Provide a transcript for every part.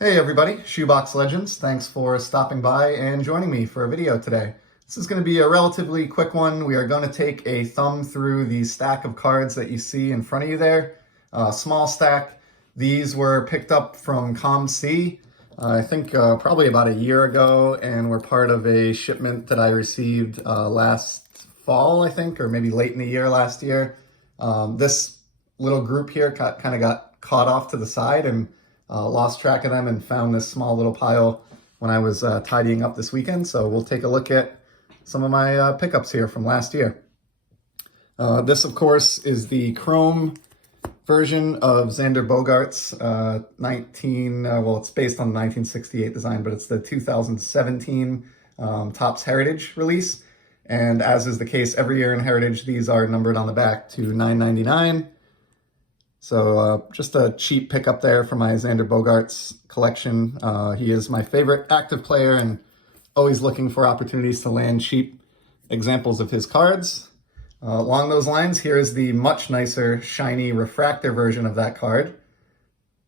Hey everybody, Shoebox Legends. Thanks for stopping by and joining me for a video today. This is going to be a relatively quick one. We are going to take a thumb through the stack of cards that you see in front of you there. Small stack. These were picked up from COMC, I think probably about a year ago, and were part of a shipment that I received last fall, I think, or maybe late in the year last year. This little group here kind of got caught off to the side and lost track of them and found this small little pile when I was tidying up this weekend. So we'll take a look at some of my pickups here from last year. This, of course, is the chrome version of Xander Bogaerts' well, it's based on the 1968 design, but it's the 2017 Topps Heritage release. And as is the case every year in Heritage, these are numbered on the back to $9.99. So just a cheap pickup there for my Xander Bogaerts collection. He is my favorite active player and always looking for opportunities to land cheap examples of his cards. Along those lines, here's the much nicer shiny refractor version of that card,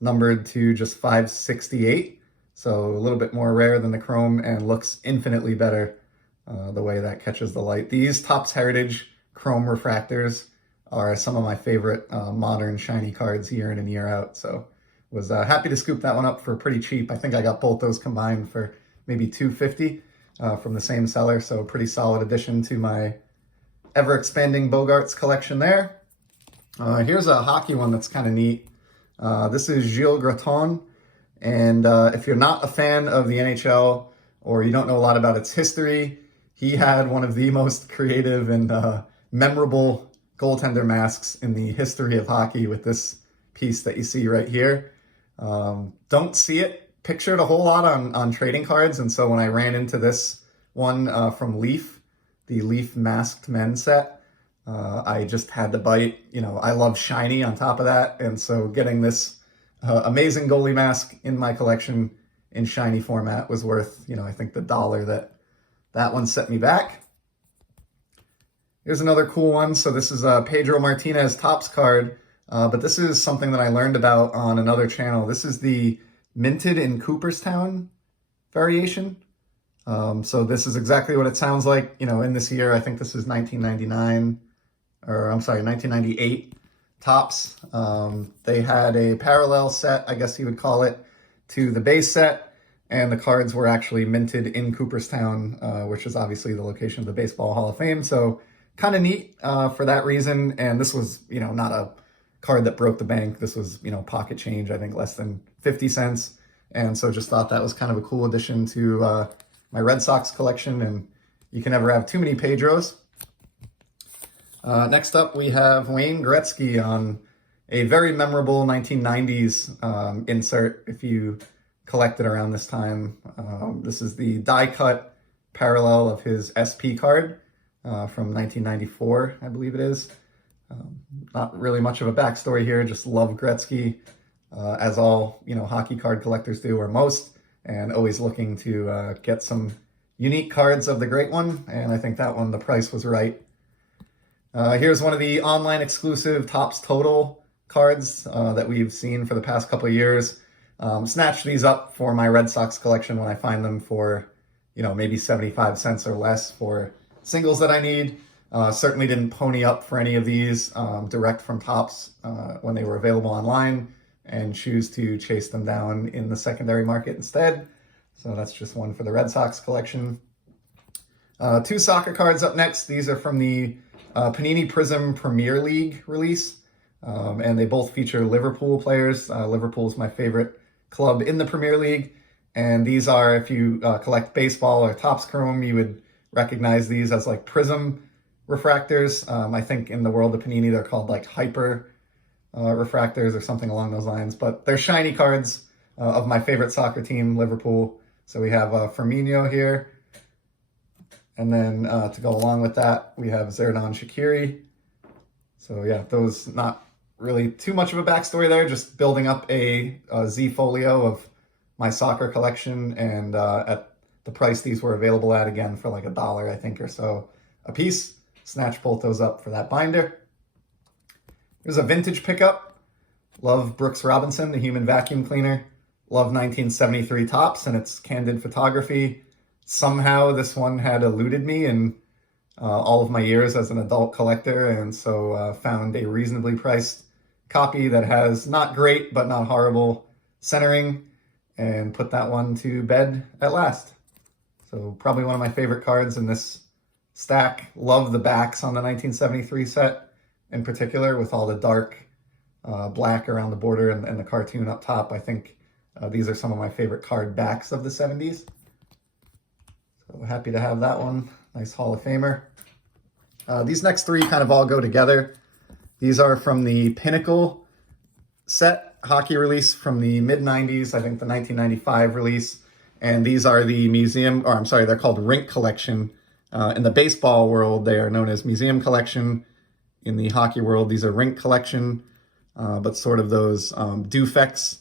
numbered to just 568. So a little bit more rare than the chrome and looks infinitely better the way that catches the light. These Topps Heritage chrome refractors are some of my favorite modern shiny cards year in and year out. So was happy to scoop that one up for pretty cheap. I think I got both those combined for maybe $2.50 from the same seller. So a pretty solid addition to my ever-expanding Bogaerts collection there. Here's a hockey one that's kind of neat. This is Gilles Graton. And if you're not a fan of the NHL or you don't know a lot about its history, he had one of the most creative and memorable goaltender masks in the history of hockey with this piece that you see right here. Don't see it pictured a whole lot on trading cards, and so when I ran into this one from Leaf, the Leaf Masked Men set, I just had to bite. You know, I love shiny on top of that, and so getting this amazing goalie mask in my collection in shiny format was worth, I think the $1 that one set me back. Here's another cool one. So this is a Pedro Martinez Topps card, but this is something that I learned about on another channel. This is the minted in Cooperstown variation. So this is exactly what it sounds like. In this year, I think this is 1999, or I'm sorry, 1998 Topps. They had a parallel set, I guess you would call it, to the base set, and the cards were actually minted in Cooperstown, which is obviously the location of the Baseball Hall of Fame. So kind of neat for that reason. And this was, not a card that broke the bank. This was, pocket change, I think less than 50 cents. And so just thought that was kind of a cool addition to my Red Sox collection. And you can never have too many Pedros. Next up, we have Wayne Gretzky on a very memorable 1990s insert if you collected around this time. This is the die cut parallel of his SP card. From 1994, I believe it is. Not really much of a backstory here, just love Gretzky, as all, hockey card collectors do, or most, and always looking to get some unique cards of the great one, and I think that one, the price was right. Here's one of the online exclusive Topps Total cards that we've seen for the past couple of years. Snatch these up for my Red Sox collection when I find them for, maybe 75 cents or less for singles that I need. Certainly didn't pony up for any of these direct from Topps when they were available online, and choose to chase them down in the secondary market instead. So that's just one for the Red Sox collection. Two soccer cards up next. These are from the Panini Prism Premier League release, and they both feature Liverpool players. Liverpool is my favorite club in the Premier League, and these are, if you collect baseball or Topps Chrome, you would recognize these as like Prism refractors. I think in the world of Panini, they're called like Hyper refractors or something along those lines. But they're shiny cards of my favorite soccer team, Liverpool. So we have Firmino here. And then to go along with that, we have Xherdan Shaqiri. So yeah, those not really too much of a backstory there, just building up a Z folio of my soccer collection, and at the price these were available at, again, for like $1, I think, or so a piece. Snatch both those up for that binder. Here's a vintage pickup. Love Brooks Robinson, the human vacuum cleaner. love 1973 Topps and its candid photography. Somehow this one had eluded me in all of my years as an adult collector, and so found a reasonably priced copy that has not great but not horrible centering, and put that one to bed at last. So probably one of my favorite cards in this stack. Love the backs on the 1973 set in particular, with all the dark black around the border and the cartoon up top. I think these are some of my favorite card backs of the 70s. So happy to have that one. Nice Hall of Famer. These next three kind of all go together. These are from the Pinnacle set, hockey release from the mid-90s, I think the 1995 release. And these are the museum, or I'm sorry, they're called Rink Collection. In the baseball world, they are known as Museum Collection. In the hockey world, these are Rink Collection, but sort of those Dufex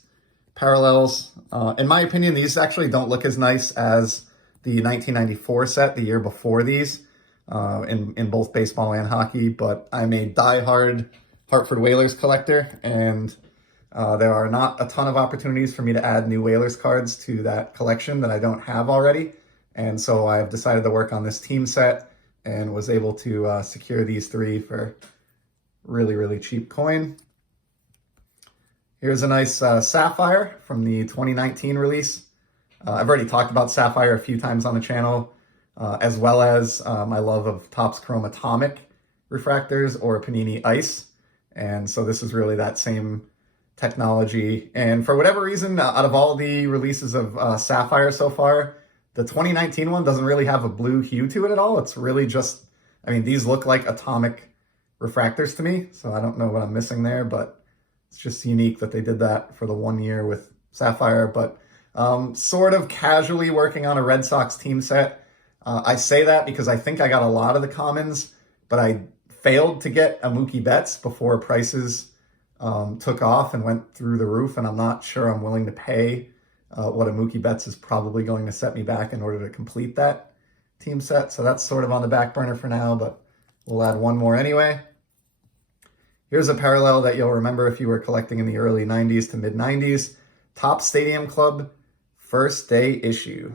parallels. In my opinion, these actually don't look as nice as the 1994 set, the year before these, in both baseball and hockey, but I'm a diehard Hartford Whalers collector, and there are not a ton of opportunities for me to add new Whalers cards to that collection that I don't have already. And so I've decided to work on this team set and was able to secure these three for really, really cheap coin. Here's a nice Sapphire from the 2019 release. I've already talked about Sapphire a few times on the channel, as well as my love of Topps Chrome Atomic refractors or Panini Ice. And so this is really that same technology. And for whatever reason, out of all the releases of Sapphire so far, the 2019 one doesn't really have a blue hue to it at all. It's really just, I mean, these look like atomic refractors to me, so I don't know what I'm missing there, but it's just unique that they did that for the 1 year with Sapphire. But sort of casually working on a Red Sox team set. I say that because I think I got a lot of the commons, but I failed to get a Mookie Betts before prices took off and went through the roof, and I'm not sure I'm willing to pay what a Mookie Betts is probably going to set me back in order to complete that team set. So that's sort of on the back burner for now, but we'll add one more anyway. Here's a parallel that you'll remember if you were collecting in the early 90s to mid 90s. Topps Stadium Club first day issue.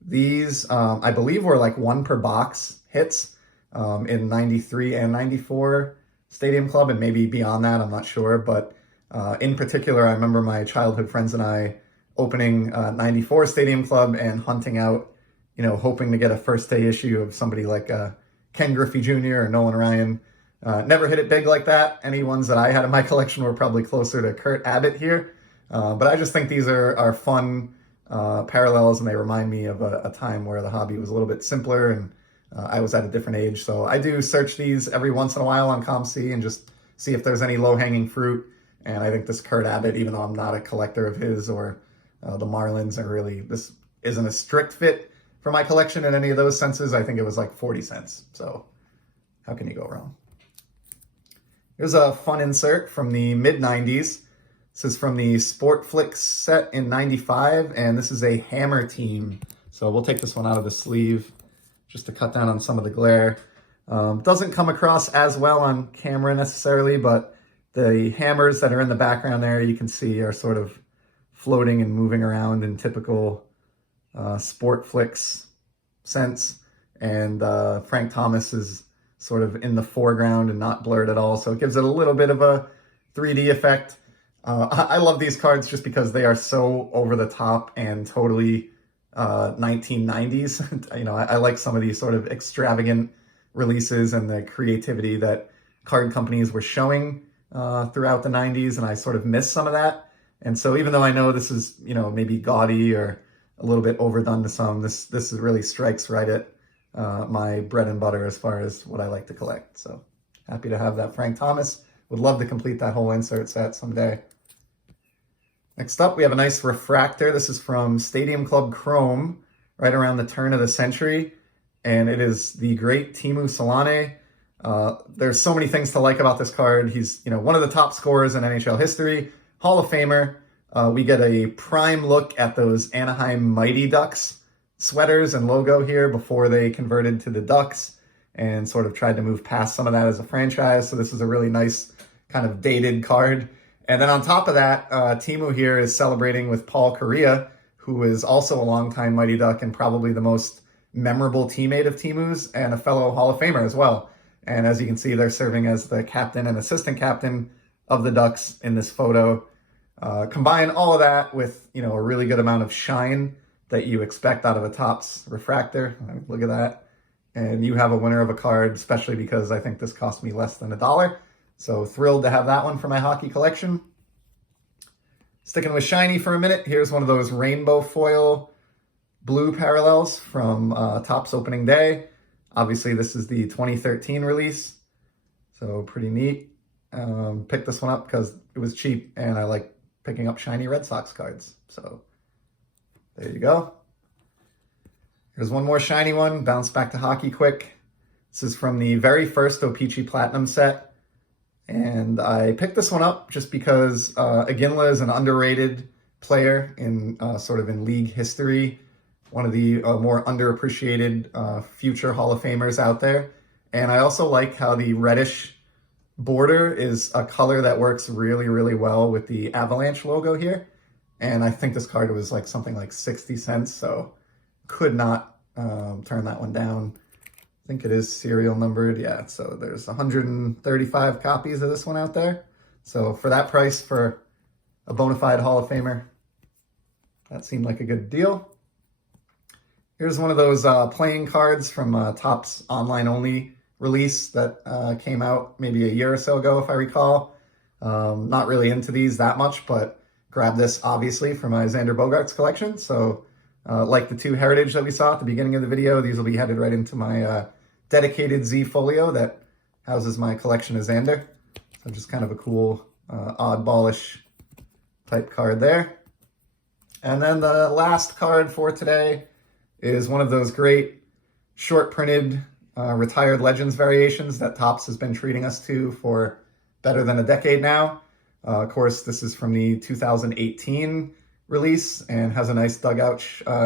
These, I believe, were like one per box hits in 93 and 94 Stadium Club, and maybe beyond that, I'm not sure. But in particular, I remember my childhood friends and I opening 94 Stadium Club and hunting out, hoping to get a first day issue of somebody like Ken Griffey Jr. or Nolan Ryan. Never hit it big like that. Any ones that I had in my collection were probably closer to Kurt Abbott here. But I just think these are fun parallels, and they remind me of a time where the hobby was a little bit simpler, and I was at a different age. So I do search these every once in a while on COMC and just see if there's any low-hanging fruit. And I think this Kurt Abbott, even though I'm not a collector of his or the Marlins, and really this isn't a strict fit for my collection in any of those senses, I think it was like 40 cents. So how can you go wrong? Here's a fun insert from the mid-90s. This is from the Sportflix set in 95, and this is a Hammer team. So we'll take this one out of the sleeve just to cut down on some of the glare. Doesn't come across as well on camera necessarily, but the hammers that are in the background there, you can see, are sort of floating and moving around in typical Sportflix sense. And Frank Thomas is sort of in the foreground and not blurred at all, so it gives it a little bit of a 3D effect. I love these cards just because they are so over the top and totally 1990s. I like some of these sort of extravagant releases and the creativity that card companies were showing throughout the 90s, and I sort of miss some of that. And so even though I know this is, maybe gaudy or a little bit overdone to some, this really strikes right at my bread and butter as far as what I like to collect. So happy to have that Frank Thomas. Would love to complete that whole insert set someday. Next up, we have a nice refractor. This is from Stadium Club Chrome, right around the turn of the century. And it is the great Teemu Selanne. There's so many things to like about this card. He's, one of the top scorers in NHL history, Hall of Famer. We get a prime look at those Anaheim Mighty Ducks sweaters and logo here before they converted to the Ducks and sort of tried to move past some of that as a franchise. So this is a really nice kind of dated card. And then on top of that, Timu here is celebrating with Paul Correa, who is also a longtime Mighty Duck and probably the most memorable teammate of Timu's and a fellow Hall of Famer as well. And as you can see, they're serving as the captain and assistant captain of the Ducks in this photo. Combine all of that with, a really good amount of shine that you expect out of a Topps refractor. Look at that. And you have a winner of a card, especially because I think this cost me less than $1. So thrilled to have that one for my hockey collection. Sticking with shiny for a minute, here's one of those rainbow foil blue parallels from Topps opening day. Obviously, this is the 2013 release, so pretty neat. Picked this one up because it was cheap, and I like picking up shiny Red Sox cards. So there you go. Here's one more shiny one. Bounce back to hockey quick. This is from the very first O-Pee-Chee Platinum set. And I picked this one up just because Iginla is an underrated player in sort of in league history. One of the more underappreciated future Hall of Famers out there. And I also like how the reddish border is a color that works really, really well with the Avalanche logo here. And I think this card was like something like 60 cents, so could not turn that one down. I think it is serial numbered. Yeah, so there's 135 copies of this one out there. So for that price for a bona fide Hall of Famer, that seemed like a good deal. Here's one of those playing cards from Topps online only release that came out maybe a year or so ago, if I recall. Not really into these that much, but grabbed this obviously for my Xander Bogaerts collection. So like the two Heritage that we saw at the beginning of the video, these will be headed right into my dedicated Z folio that houses my collection of Xander. So just kind of a cool oddballish type card there. And then the last card for today is one of those great short printed retired Legends variations that Topps has been treating us to for better than a decade now. Of course, this is from the 2018 release and has a nice dugout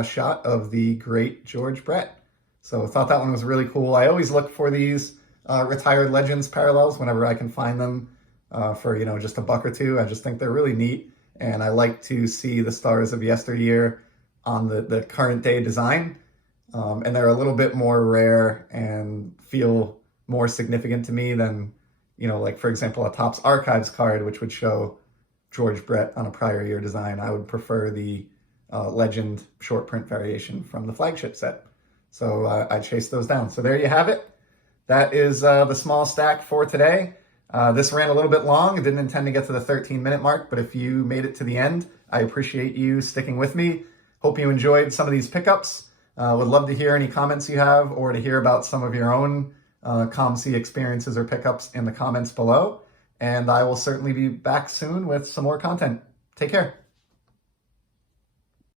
shot of the great George Brett. So I thought that one was really cool. I always look for these retired Legends parallels whenever I can find them for, just $1 or $2. I just think they're really neat. And I like to see the stars of yesteryear on the current day design. And they're a little bit more rare and feel more significant to me than, like for example, a Topps Archives card, which would show George Brett on a prior year design. I would prefer the Legend short print variation from the flagship set. So I chased those down. So there you have it. That is the small stack for today. This ran a little bit long. I didn't intend to get to the 13-minute mark, but if you made it to the end, I appreciate you sticking with me. Hope you enjoyed some of these pickups. Would love to hear any comments you have or to hear about some of your own COMC experiences or pickups in the comments below. And I will certainly be back soon with some more content. Take care.